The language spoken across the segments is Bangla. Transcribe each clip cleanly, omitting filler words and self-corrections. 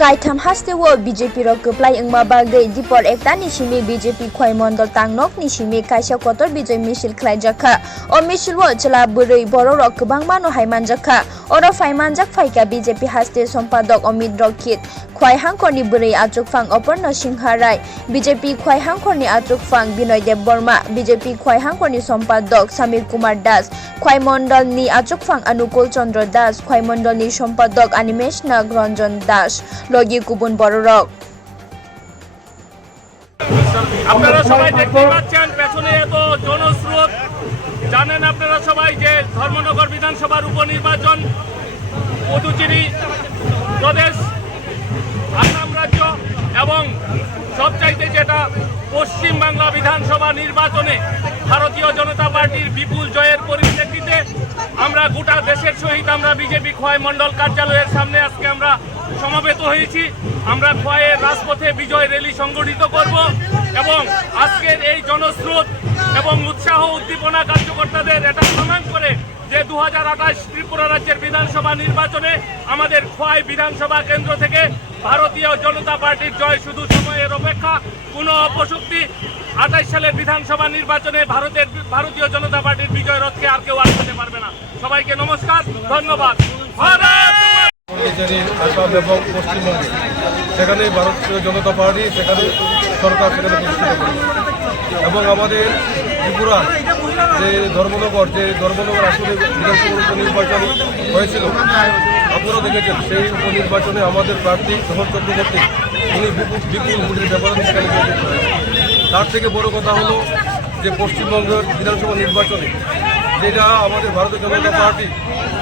Kaitam hastewo BJP rok keplai engma bagai dipor ekta nishimi BJP khwai mondol tangnok nishimi kaisa kotor bijay misil khlaijaka o misilwo chela burui borok rok kwbangma no haimanjaka oro phaimanjak phaika BJP haste sompadok Omid Rokit khwai hangkorni burui achukphang Oporno Singha Rai BJP khwai hangkorni achukphang Binoy Dev Borma BJP khwai hangkorni sompadok Samir Kumar Das khwai mondol ni achukphang Anukul Chandra Das khwai mondol ni sompadok Animesh Nagranjan Das লগি কুবুন বড়রক আপনারা সবাই দেখতে পাচ্ছেন পেছনে এত জনস্রোত জানেন আপনারা সবাই যে ধর্মনগর বিধানসভার উপনির্বাচন পুদুচেরি প্রদেশ আসাম রাজ্য এবং সবচাইতে যেটা পশ্চিম বাংলা বিধানসভা নির্বাচনে ভারতীয় জনতা পার্টির বিপুল জয়ের পরিপ্রেক্ষিতে আমরা গোটা দেশের সহিত আমরা বিজেপি খোয়াই মণ্ডল কার্যালয়ের সামনে আজকে আমরা সমাবেত হয়েছি। আমরা খোয়াইয়ের রাজপথে বিজয় র্যালি সংগঠিত করব এবং আজকের এই জনস্রোত এবং উৎসাহ উদ্দীপনা কার্যকর্তাদের এটা প্রমাণ করে যে 2028 ত্রিপুরা রাজ্যের বিধানসভা নির্বাচনে আমাদের খোয়াই বিধানসভা কেন্দ্র থেকে ভারতীয় জনতা পার্টির জয় শুধু সময়ের অপেক্ষা। কোনো অপশক্তি 28 সালের বিধানসভা নির্বাচনে ভারতীয় জনতা পার্টির বিজয় রথকে আর কেউ আটকাতে পারবে না। সবাইকে নমস্কার, ধন্যবাদ। আসাম এবং পশ্চিমবঙ্গে সেখানে ভারতীয় জনতা পার্টি সেখানে সরকার সেখানে প্রতিষ্ঠিত করে এবং আমাদের ত্রিপুরা যে ধর্মনগর আসলে বিধানসভা উপনির্বাচন হয়েছিল আপনারা দেখেছেন সেই উপনির্বাচনে আমাদের প্রার্থী সমর চক্রবর্তী উনি বিপুল ভোটের ব্যাপারে সেখানে তার থেকে বড় কথা হলো যে পশ্চিমবঙ্গের বিধানসভা নির্বাচনে যেটা আমাদের ভারতীয় জনতা পার্টি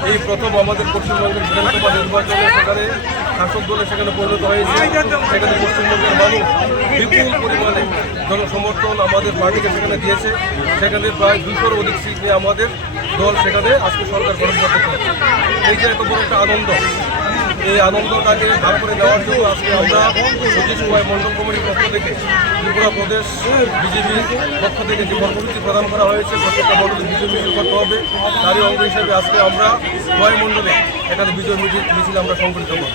এই প্রথম আমাদের পশ্চিমবঙ্গের বিধানসভা নির্বাচনে সেখানে শাসক দলে সেখানে পরিণত হয়েছে। সেখানে পশ্চিমবঙ্গের মানুষ বিপুল পরিমাণে জনসমর্থন আমাদের পার্টিকে সেখানে দিয়েছে। সেখানে প্রায় 200-র অধিক সিট নিয়ে আমাদের দল সেখানে আজকে সরকার গঠন করতে পারে। এই যে এত বড় একটা আনন্দ, এই আনন্দটাকে ভাগ করে দেওয়ার জন্য আজকে আমরা সতীশ খোয়াই মণ্ডল কমিটির পক্ষ থেকে ত্রিপুরা প্রদেশ বিজেপির পক্ষ থেকে যে কর্মসূচি প্রদান করা হয়েছে প্রত্যেকটা মণ্ডলে বিজয় মিছিল করতে হবে, তারই অঙ্গ হিসেবে আজকে আমরা খোয়াই মণ্ডলে এখানে বিজয় মিছিল আমরা সংগঠিত করব।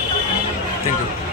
Thank you.